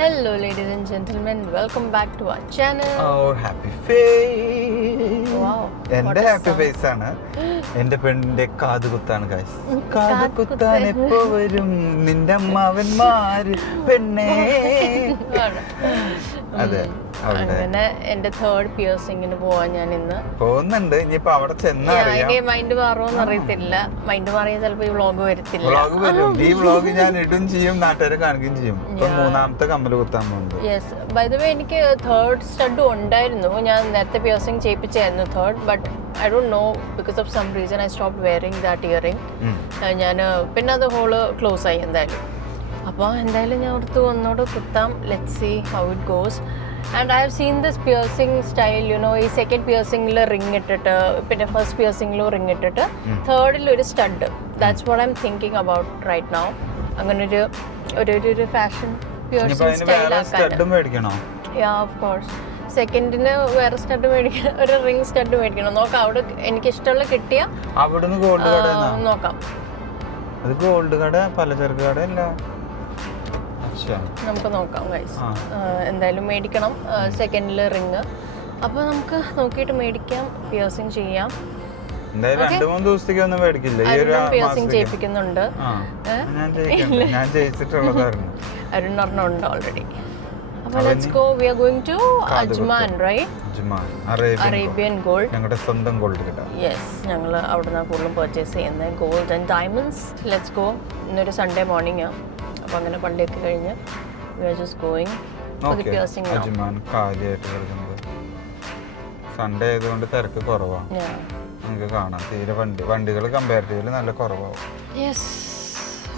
Hello ladies and gentlemen, welcome back to our channel. Oh, happy face. Wow. എന്റെ happy face ആണ്. എന്റെ പെണ്ണിന്റെ കാതുകുത്താണ് guys. കാതുകുത്താൻ എപ്പോ വരും നിന്റെ അമ്മാവന്മാര് പെണ്ണേ. അതെ അങ്ങനെ എന്റെ തേർഡ് പിയേഴ്സിങ്ങിന് പോവാൻ ഞാൻ ഇന്ന് പോകുന്നുണ്ട്. ഇനിയിപ്പോ അവിടെ ചെന്നറിയാം. മൈൻഡ് മാറുമോന്ന് അറിയത്തില്ല. മൈൻഡ് മാറിയാൽ ചിലപ്പോ ഈ വ്ളോഗ് വരത്തില്ല. വ്ളോഗ് വരും. ഈ വ്ളോഗ് ഞാൻ ഇടും ചെയ്യും, നാട്ടുകാരെ കാണിക്കുകയും ചെയ്യും. ഇപ്പൊ മൂന്നാമത്തെ കമ്മല് കുത്താൻ പോകുന്നുണ്ട്. യെസ്, ബൈ ദ വേ എനിക്ക് തേർഡ് സ്റ്റഡ് ഉണ്ടായിരുന്നു. ഞാൻ നേരത്തെ പിയേഴ്സിങ് ചെയ്യിപ്പിച്ചായിരുന്നു third, but I don't know because of some reason I stop wearing that earring. ഞാൻ പിന്നെ അത് ഹോള് ക്ലോസ് ആയി എന്തായാലും. അപ്പോൾ എന്തായാലും ഞാൻ ഓർത്ത് ഒന്നോട് കുത്താം. Let's see how it goes. And I have seen this piercing style, ഈ സെക്കൻഡ് പിയേഴ്സിംഗിൽ റിങ് ഇട്ടിട്ട്, പിന്നെ ഫസ്റ്റ് പിയേഴ്സിംഗിലും റിങ് ഇട്ടിട്ട്, തേർഡിൽ ഒരു stud. That's what I am thinking about right now. അങ്ങനെ ഒരു ഫാഷൻ പിയേഴ്സിംഗ് സ്റ്റൈൽ ആക്കാൻ. യാ, ഓഫ് കോഴ്സ്. സെക്കൻഡിന് വേറെ സ്റ്റഡ് മേടിക്കണം, ഒരു റിംഗ് സ്റ്റഡ് മേടിക്കണം. നോക്കാം, അവിടെ എനിക്ക് ഇഷ്ടമുള്ള കിട്ടിയ നോക്കാം. അത് ഗോൾഡ് കട, പലചരക്ക് കട അല്ല, നമുക്ക് നോക്കാം ഗൈസ്. എന്തായാലും മേടിക്കണം സെക്കൻഡിൽ റിങ്. അപ്പോൾ നമുക്ക് നോക്കിയിട്ട് മേടിക്കാം, പിയേഴ്സിങ് ചെയ്യാം. പിയേഴ്സിങ് ചെയ്യിപ്പിക്കുന്നുണ്ട്. അരുണൊരെണ്ണമുണ്ട് ഓൾറെഡി. അപ്പോൾ let's go. We are going to Ajman, right? Arabian gold, ഞങ്ങളുടെ സ്വന്തം ഗോൾഡ് കട. യെസ്, ഞങ്ങൾ അവിടെ നിന്നാണ് കൂടുതലും പർച്ചേസ് ചെയ്യുന്നത്, gold and diamonds. Let's go. ഇന്നൊരു സൺഡേ മോർണിംഗ് ആണ്, അപ്പോൾ അങ്ങനെ പള്ളിയൊക്കെ കഴിഞ്ഞ് we are just going for the piercing. Ajman കാലിയായിട്ട് കിടക്കുന്നത് സൺഡേ ആയതുകൊണ്ട് തിരക്ക് കുറവാണ്. നമുക്ക് കാണാം, തീരെ വണ്ടികൾ കമ്പാരിറ്റീവ്ലി നല്ല കുറവാകും. Yes,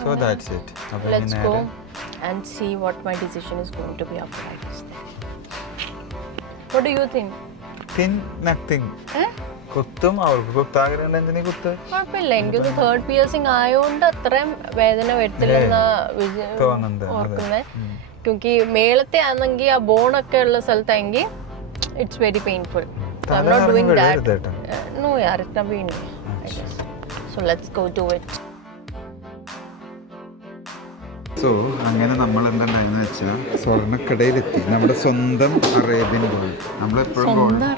so that's it. അപ്പോൾ let's go and see what my decision is going to be after I reach there. What do you think? Nothing. കുത്തും, അവൾക്ക് കുത്താഗ്രഹം എന്തിനീ കുത്ത്? കുഴപ്പമില്ല, എനിക്കൊന്ന് തേർഡ് പിയേഴ്സിംഗ് ആയതുകൊണ്ട് അത്രയും വേദന വരത്തില്ലെന്ന് ഓർക്കുന്നത്. ക്യൂക്കി മേളത്തെ ആണെങ്കിൽ ആ ബോണൊക്കെ ഉള്ള സ്ഥലത്തെങ്കിൽ it's very painful. I'm not doing that. No yaar, itna bhi nahi, I guess. So let's go do it. So അങ്ങനെ നമ്മൾ എന്താണെന്ന് വെച്ചാൽ സ്വർണ്ണക്കടയിലെത്തി. നമ്മുടെ സ്വന്തം അറേബ്യൻ ഗോൾഡ്. നമ്മളെപ്പോഴും ഗോൾഡ്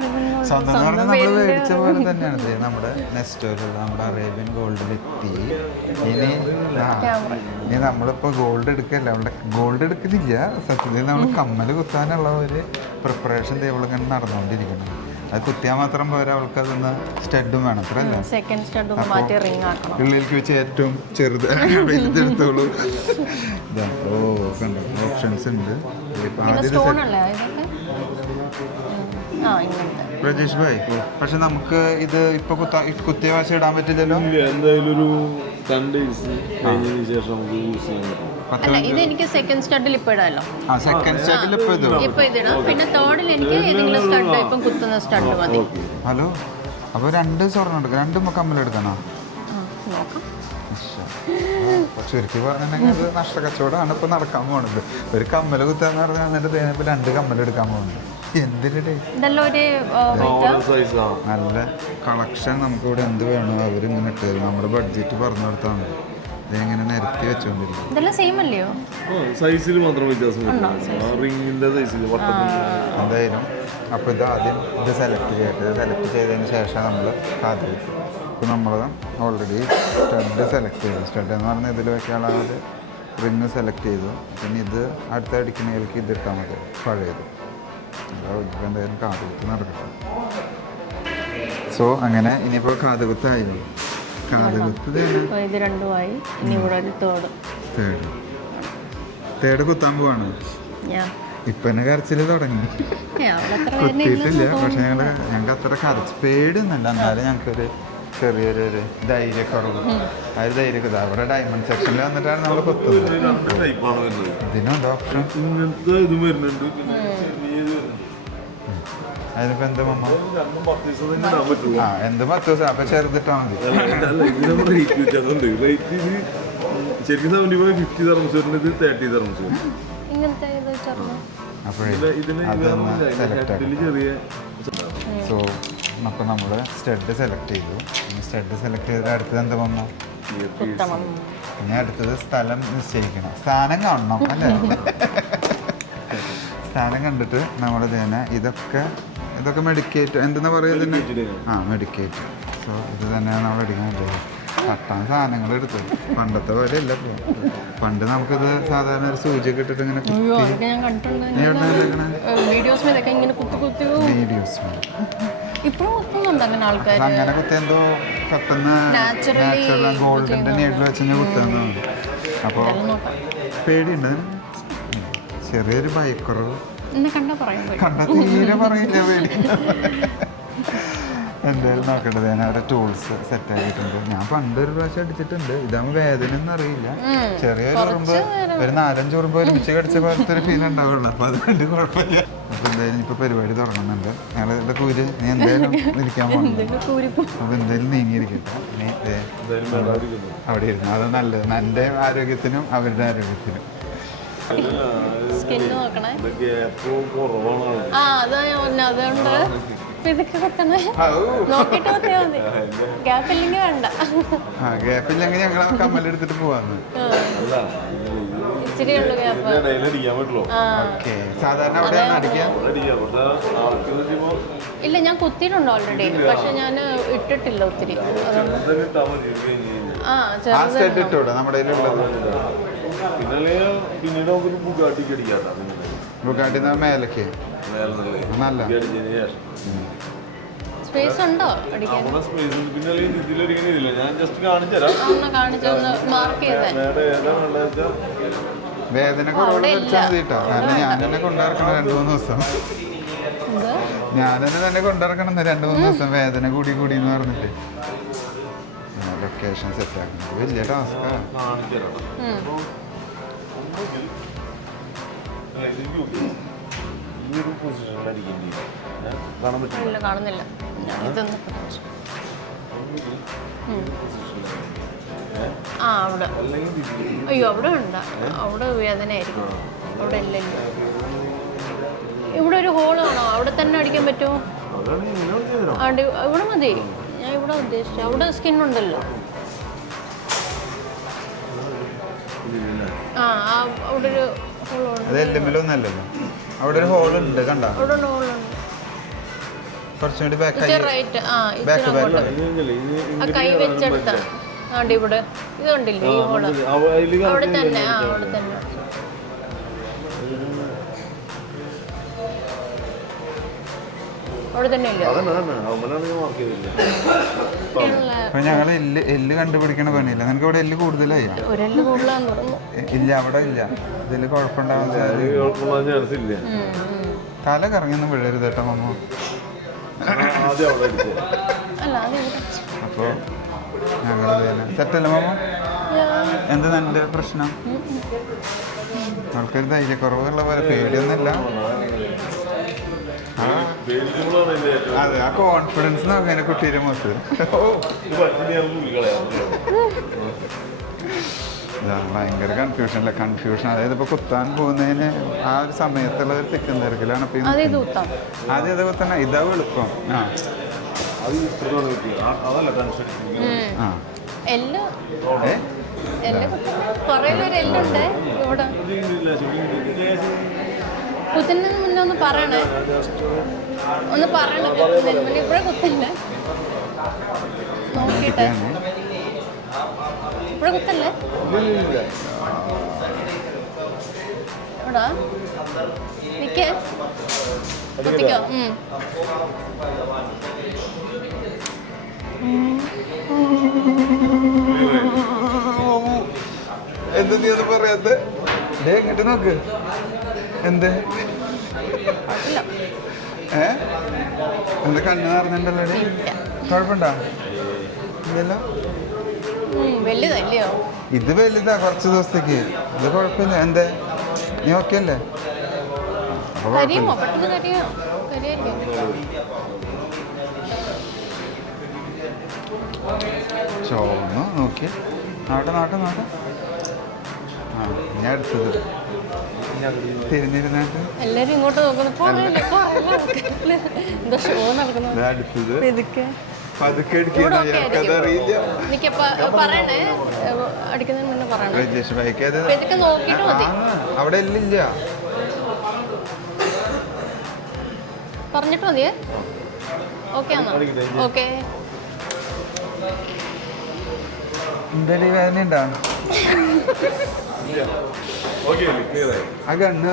സ്വന്തം എന്ന് പറഞ്ഞാൽ നമ്മൾ മേടിച്ച പോലെ തന്നെയാണ്. നമ്മുടെ നെസ്റ്റോയിലുള്ള നമ്മുടെ അറേബ്യൻ ഗോൾഡിലെത്തി. ഇനി നമ്മളിപ്പോൾ ഗോൾഡ് എടുക്കല്ല, അവളുടെ ഗോൾഡ് എടുക്കുന്നില്ല. സത്യത്തിൽ നമ്മൾ കമ്മൽ കുത്താനുള്ള ഒരു പ്രിപ്പറേഷൻ ഇവളിങ്ങനെ നടന്നുകൊണ്ടിരിക്കണം. അത് കുത്തിയാൽ മാത്രം പോരാ, അവൾക്ക് അതൊന്ന് സ്റ്റഡും വേണം, അത്ര അല്ല. ഉള്ളിലേക്ക് വെച്ച് ഏറ്റവും ചെറുത് വലുതെടുത്തോളൂ. ഓ, കണ്ടോ, ഓപ്ഷൻസ് ഉണ്ട്. പ്രജേഷ് ഭായ്, പക്ഷെ നമുക്ക് ഇത് ഇപ്പൊ കുത്തിയ വാശ ഇടാൻ പറ്റില്ലല്ലോ. എന്തായാലും ഒരു 10 days കഴിഞ്ഞതിന് ശേഷം നമുക്ക് യൂസ് ചെയ്യാൻ പറ്റും. ഇത് എനിക്ക് സെക്കൻഡ് സ്റ്റഡിൽ ഇപ്പൊ ഇടാമല്ലോ. സെക്കൻഡ് സ്റ്റഡിൽ ഇപ്പൊ ഇതിടാം. പിന്നെ തേർഡിൽ എനിക്ക് ഏതെങ്കിലും സ്റ്റഡ് ഇപ്പം കുത്തുന്ന സ്റ്റഡ് മതി. ഹലോ, അപ്പൊ 2 സ്വർണ്ണം എടുക്കാം, 2 കമ്മലെടുക്കണോ? നോക്കാം. ചുരുക്കി പറഞ്ഞിട്ടുണ്ടെങ്കിൽ അത് നഷ്ടക്കച്ചവടമാണ് ഇപ്പൊ നടക്കാൻ പോകുന്നത്. ഒരു കമ്മല് കുത്താന്ന് പറഞ്ഞാൽ എന്നിട്ട് 2 കമ്മലെടുക്കാൻ പോകുന്നത്. എന്തിന്റെ നല്ല കളക്ഷൻ നമുക്കിവിടെ എന്ത് വേണോ അവരിങ്ങനെ ഇട്ട് തരും. നമ്മുടെ ബഡ്ജറ്റ് പറഞ്ഞു കൊടുത്താൽ മതി. ഇതെങ്ങനെ നിരത്തി വെച്ചോണ്ടിരിക്കും. സൈസിൽ മാത്രം വ്യത്യാസം. എന്തായാലും അപ്പോൾ ഇത് ആദ്യം ഇത് സെലക്ട് ചെയ്തതിന് ശേഷം നമ്മൾ കാത്തിരിക്കും. ഇപ്പോൾ നമ്മൾ ഓൾറെഡി സ്റ്റഡ് സെലക്ട് ചെയ്തു. സ്റ്റഡ് എന്ന് പറഞ്ഞാൽ ഇതിൽ വെക്കാനുള്ള ഒരു റിങ് സെലക്ട് ചെയ്തു. പിന്നെ ഇത് അടുത്ത അടിക്കുന്നതിലേക്ക് ഇത് ഇട്ടാൽ മതി, പഴയത്. ഇപ്പോൾ എന്തായാലും കാതുകുത്ത് നടക്കട്ടെ. സോ അങ്ങനെ ഇനിയിപ്പോൾ കാതുകുത്തായി. തേർഡ് കുത്താൻ പോവാണ്. ഇപ്പൊ തന്നെ കരച്ചില് തുടങ്ങി. കുത്തിയിട്ടില്ല, പക്ഷെ ഞങ്ങൾക്ക് അത്ര കരച്ച് പേടിയൊന്നുമില്ല. എന്നാലും ഞങ്ങൾക്കൊരു ചെറിയൊരു ധൈര്യക്കുറവ്. ആ ഒരു ധൈര്യമൊക്കെ അവിടെ ഡയമണ്ട് സെക്ഷനിൽ വന്നിട്ടാണ് നമ്മൾ കുത്തുന്നത്. ഇതിനുണ്ട് ഓപ്ഷൻ. അതിനിപ്പോ എന്താ മമ്മ? എന്ത് 10 ദിവസം അപ്പൊ ചെറുതിട്ടാ മതി. ശരിക്കും 50 dirhams വരുന്നത് 30 dirhams വരും. സോ അപ്പോൾ നമ്മൾ സ്റ്റഡ് സെലക്ട് ചെയ്തു. സ്റ്റഡ് സെലക്ട് ചെയ്തിട്ട് അടുത്തത് എന്താ വന്നു? പിന്നെ അടുത്തത് സ്ഥലം നിശ്ചയിക്കണം, സ്ഥാനം കാണണം അല്ലേ? സാധനം കണ്ടിട്ട് നമ്മൾ തന്നെ ഇതൊക്കെ മെഡിക്കേറ്റ് എന്തെന്നാ പറയുക മെഡിക്കേറ്റ്. സോ ഇത് തന്നെയാണ് നമ്മൾ അടിക്കാൻ പറ്റുന്നത്. കട്ടാൻ സാധനങ്ങൾ എടുത്തത് പണ്ടത്തെ പോലെ അല്ല. പണ്ട് നമുക്കിത് സാധാരണ ഒരു സൂചിയൊക്കെ ഇട്ടിട്ട് ഇങ്ങനെ അങ്ങനെ കുത്തി എന്തോ കത്തുന്ന ഗോൾഡിന്റെ നീഡിൽ വെച്ച് കുത്തുന്നു. അപ്പോൾ പേടിയുണ്ട്, ചെറിയൊരു ഭയക്കുറവ് കണ്ട തീരെ പറയില്ല, പേടി. എന്തായാലും നോക്കേണ്ടത്. ഞാൻ അവരുടെ ടൂൾസ് സെറ്റ് ആക്കിയിട്ടുണ്ട്. ഞാൻ പണ്ടൊരു പ്രാവശ്യം അടിച്ചിട്ടുണ്ട്. ഇതാകുമ്പോൾ വേദന ഒന്നും അറിയില്ല. ചെറിയൊരു ഉറുമ്പ് ഒരു 4-5 ഉറുമ്പ് ഒരുമിച്ച് കടിച്ച പോലത്തെ ഒരു ഫീൽ ഉണ്ടാവുള്ളൂ. അപ്പോൾ അതുകൊണ്ട് കുഴപ്പമില്ല. അപ്പോൾ എന്തായാലും ഇപ്പോൾ പരിപാടി തുടങ്ങുന്നുണ്ട്. ഞങ്ങളുടെ കൂര് നീ എന്തായാലും ഇരിക്കാൻ പോകുന്നു. അപ്പോൾ എന്തായാലും നീങ്ങിയിരിക്കട്ടെ. അവിടെ ഇരുന്നു. അത് നല്ലത്, എൻ്റെ ആരോഗ്യത്തിനും അവരുടെ ആരോഗ്യത്തിനും. ഗ്യാപ്പില്ലെങ്കിൽ ഞങ്ങൾ കമ്മലെടുത്തിട്ട് പോവാന്ന്. സാധാരണ അവിടെയാണ് അടിക്കുക. ഇല്ല, ഞാൻ കുത്തിയിട്ടുണ്ട് ഓൾറെഡി, പക്ഷെ ഞാൻ ഇട്ടിട്ടില്ല ഒത്തിരി. ഇട്ടൂടെ നമ്മുടെ ബുഗാട്ടി മേലക്ക് നല്ല സ്പേസ് ഉണ്ടോ അടിക്കാൻ? മാർക്ക് ചെയ്തേ. വേദന കുറവുള്ള മതിട്ടാ. കാരണം ഞാൻ തന്നെ കൊണ്ടിറക്കണം 2-3 ദിവസം. ഞാൻ തന്നെ കൊണ്ടിറക്കണം 2-3 ദിവസം വേദന കൂടി എന്ന് പറഞ്ഞിട്ട്. ലൊക്കേഷൻ സെറ്റ് ആക്കുന്നത് വലിയ ടാസ്കാണ്. കാണുന്നില്ല. അവിടെ അയ്യോ, അവിടെ ഉണ്ട്. അവിടെ വേദനയായിരിക്കും. അവിടെ ഇല്ലല്ലോ. ഇവിടെ ഒരു ഹോൾ ആണോ? അവിടെ തന്നെ അടിക്കാൻ പറ്റുമോ? ഇവിടെ മതി. ഞാൻ ഇവിടെ ഉദ്ദേശിച്ചു. അവിടെ സ്കിൻ ഉണ്ടല്ലോ. അവിടെ ഒരു ഹോളുണ്ട്. അവിടെ ഒരു ഹോളുണ്ട്, കണ്ടോ? അവിടെ ഒരു ഹോളുണ്ട്. കുറച്ചും കൂടി ബാക്ക് കൈ വെച്ചെടുത്ത ഇവിടെ ഇത് കണ്ടില്ലേ ഈ ഹോള്? അവിടെ തന്നെ. അവിടെ തന്നെ. അവിടെ തന്നെ ഇല്ല. അപ്പൊ ഞങ്ങള് എല്ല് കണ്ടുപിടിക്കണ പണിയില്ല. നിനക്ക് ഇവിടെ എല്ല് കൂടുതലായി? ഇല്ല, അവിടെ ഇല്ല. ഇതില് കുഴപ്പമുണ്ടാവാൻ തല കറങ്ങിയൊന്നും വിഴരുത് കേട്ടോ മമ്മ. അപ്പോ ഞങ്ങള് സെറ്റല്ലേ മമ്മ? എന്ത് നല്ല പ്രശ്നം? ആൾക്കൊരു ധൈര്യക്കുറവുള്ള പോലെ, പേടിയൊന്നുമില്ല. അതെ, ആ കോൺഫിഡൻസ് നോക്കാൻ കുട്ടീരെ മുഖത്ത്. ഭയങ്കര കൺഫ്യൂഷൻ. അതായത് ഇപ്പൊ കുത്താൻ പോകുന്നതിന് ആ ഒരു സമയത്തുള്ള ഒരു തിക്കും തിരക്കിലാണ്. ആദ്യം ഇത് കുത്തന്നെ ഇതാ എളുപ്പം. കുത്തുന്നതിന് മുന്നേ ഒന്ന് പറയണേ. ഇവിടെ കുത്തില്ലേ, നോക്കിട്ടെ. ഇവിടെ കുത്തല്ലേ? എവിടാ നിക്കേ? കുത്തിക്കോ. എന്ത് നീ ഒന്ന് പറയാത്ത? എങ്ങോട്ട് നോക്ക്. എന്ത് എന്ത് കണ്ണ് നിറഞ്ഞിട്ടുണ്ടല്ലോ? കുഴപ്പമുണ്ടോ? ഇല്ലല്ലോ. ഇത് വലുതാ കുറച്ച് ദിവസത്തേക്ക്. ഇത് കുഴപ്പമില്ല. എന്തേ നീ ഓക്കെ അല്ലേ? ചോന്ന് നോക്കി. നോട്ടെ. ഞാൻ എടുത്തത് തിരിഞ്ഞിരുന്നിട്ട് എല്ലാരും ഇങ്ങോട്ട് നോക്കുന്നു. പതുക്കെ അവിടെ എല്ലില്ല. പറഞ്ഞിട്ട് മതിയേ. ഓക്കെ ആണോ? ഓക്കെ. എന്തായാലും വേദന ഉണ്ടോ? ആ ഗണ്ണ്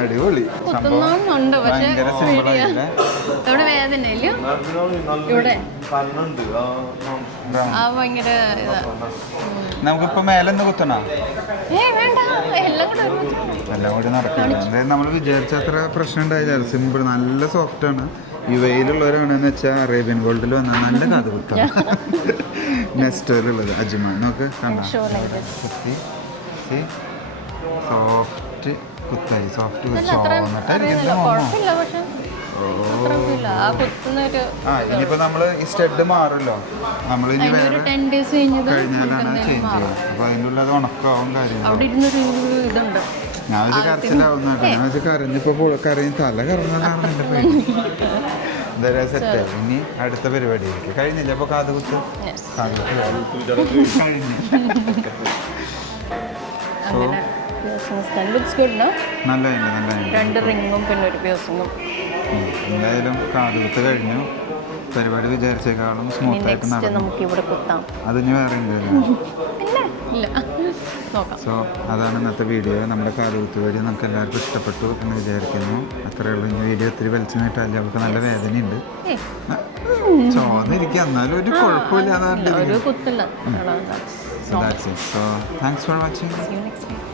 അടിപൊളി സംഭവം. കുത്തുന്നുണ്ട് പക്ഷേ ഭയങ്കര സിമ്പിളായില്ലേ? ഇവിടെ വേദന ഇല്ലയോ? ഇവിടെ ആ ഭയങ്കര ഇതാ. നമുക്കിപ്പോ മേലൊന്ന് കുത്തണോ? വേണ്ട, എല്ലാം കൂടെ ഒരുമിച്ച്. എല്ലാം കൂടി നടക്കില്ല. എന്തായാലും നമ്മൾ വിചാരിച്ച അത്ര പ്രശ്നം ഉണ്ടായില്ല. സിമ്പിൾ, നല്ല സോഫ്റ്റ് ആണ്. ഈ വെയിലുള്ളവരാണെന്ന് വെച്ചാൽ അറേബ്യൻ ഗോൾഡിൽ വന്നാൽ നല്ല കാത് കുത്താണ്. നെസ്റ്റോയിലുള്ളത് അജ്മാൻ നോക്ക് കണ്ടോ? കുത്തി സോഫ്റ്റ് കുത്തായി. സോഫ്റ്റ് കുഴപ്പമില്ല, പക്ഷെ അത്രയൊന്നുമില്ല. ആ കുത്തുന്നൊരു ഇനിയിപ്പോ നമ്മള് ഈ സ്റ്റഡ് മാറുമല്ലോ, നമ്മൾ ഇനി വേറെ 10 days കഴിഞ്ഞാലാണ് ചേഞ്ച് ചെയ്യുക. അപ്പൊ അതിൻ്റെ ഉള്ളിൽ അത് ഉണക്കാവും കാര്യങ്ങൾ. അവിടെ ഇരുന്നൊരു ഇതുണ്ട്. ഞാൻ വെച്ച് കരച്ചിലാവുന്നതാണ്. ഞാൻ വെച്ച് കരഞ്ഞിപ്പോ കരയും, തല കറങ്ങാനാണ് എൻ്റെ പേര്. എന്തായാലും സെറ്റായി. ഇനി അടുത്ത പരിപാടിയായിരിക്കും. കഴിഞ്ഞില്ല അപ്പൊ കാത് കുത്ത്? കാത് കുത്ത് കഴിഞ്ഞു. നല്ല 2 റിങ്ങും പിന്നെ ഒരു പിയേഴ്സിങ്ങും. എന്തായാലും കാത് കുത്ത് കഴിഞ്ഞു. പരിപാടി വിചാരിച്ചേക്കാളും സ്മൂത്ത് ആയിട്ട് നടന്നു. നമുക്ക് ഇവിടെ കുത്താം. അതിന് വേറെ ഇല്ല, നോക്കാം. സോ അതാണ് ഇന്നത്തെ വീഡിയോ. നമ്മുടെ കാതുകുത്ത് വീഡിയോ നമുക്ക് എല്ലാവർക്കും ഇഷ്ടപ്പെട്ടു എന്ന് വിചാരിക്കുന്നു. അത്രയേ ഉള്ളൂ. ഇനി വീഡിയോ ഒത്തിരി വലിച്ചു നീട്ടാല്ല, അവർക്ക് നല്ല വേദനയുണ്ട്. ചോന്നിരിക്കുക, എന്നാലും ഒരു കുഴപ്പമില്ല. ഒരു കുത്തില്ല. So that's it. So thanks for watching. See you next time.